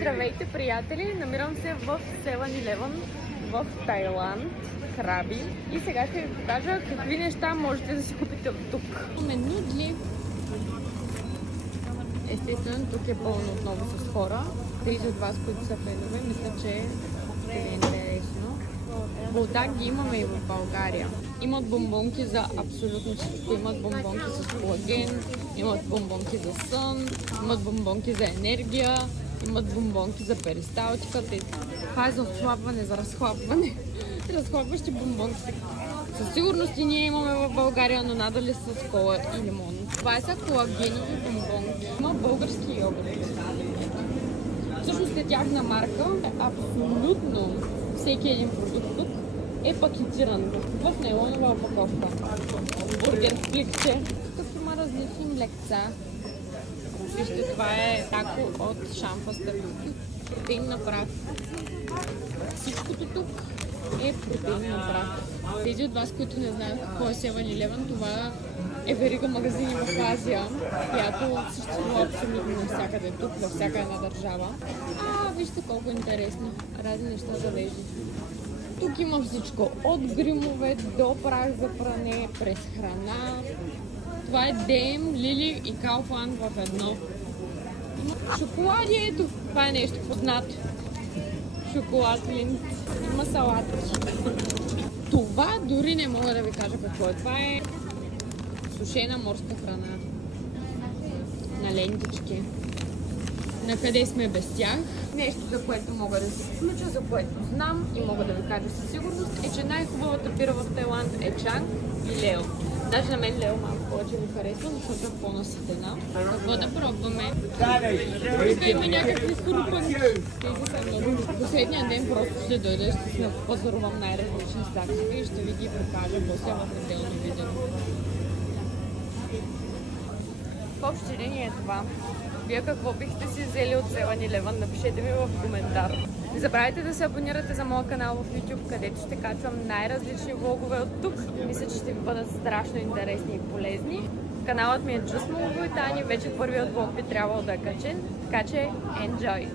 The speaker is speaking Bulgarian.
Здравейте, приятели! Намирам се в 7-Eleven в Тайланд, Краби. И сега ще ви покажа какви неща можете да си купите от тук. Имаме нудли. Естествено, тук е пълно отново с хора. Тези от вас, които са фенове, мисля, че ще ви е интересно. Бултак ги имаме и в България. Имат бомбонки за абсолютно всичко. Имат бомбонки с колаген, имат бомбонки за сън, имат бомбонки за енергия, имат бомбонки за перисталтика. Това е за отслабване, за разхлабване. Разхлабващи бомбонки. Със сигурност и ние имаме в България, но надали с кола и лимон. Това са колагенови бомбонки. Има български йогурт. Всъщност е тяхна марка. Абсолютно всеки един продукт тук е пакетиран в нейлонова опаковка. Бургер в пликче. Тук има различни млекца. Вижте, това е тако от шампаста. Протеинна прах. Всичкото тук е протеинна прах. Тези от вас, които не знаят какво е 7-Eleven, това е верига магазини в Азия, която съществува абсолютно навсякъде тук, във всяка една държава. Вижте колко интересни разни неща за вежди. Тук има всичко, от гримове до прах за пране, през храна. Това е DM, Лили и Kaufland в едно. Има шоколади, ето, това е нещо познато. Шоколад, линд, има салатки. Това дори не мога да ви кажа какво е. Това е сушена морска храна. На лентички. Накъде сме без тях? Нещо, за което мога да се включа, за което знам и мога да ви кажа със сигурност, е, че най-хубавата пира в Тайланд е Чанг и Лео. Даже на мен Лео малко повече ми харесва, защото е по-наситена. Какво да пробваме? Тук има някакви хрупанки. Тези са много. Последния ден просто ще дойда, ще пазарувам най-различни стакчета и ще ви ги покажа после в отделно видео. В общи линии е това. Вие какво бихте си взели от 7-Eleven? Напишете ми в коментар. Не забравяйте да се абонирате за моя канал в YouTube, където ще качвам най-различни влогове от тук. Мисля, че ще ви бъдат страшно интересни и полезни. Каналът ми е Just Mobile Tiny, вече първият влог би трябвало да е качен, така че enjoy!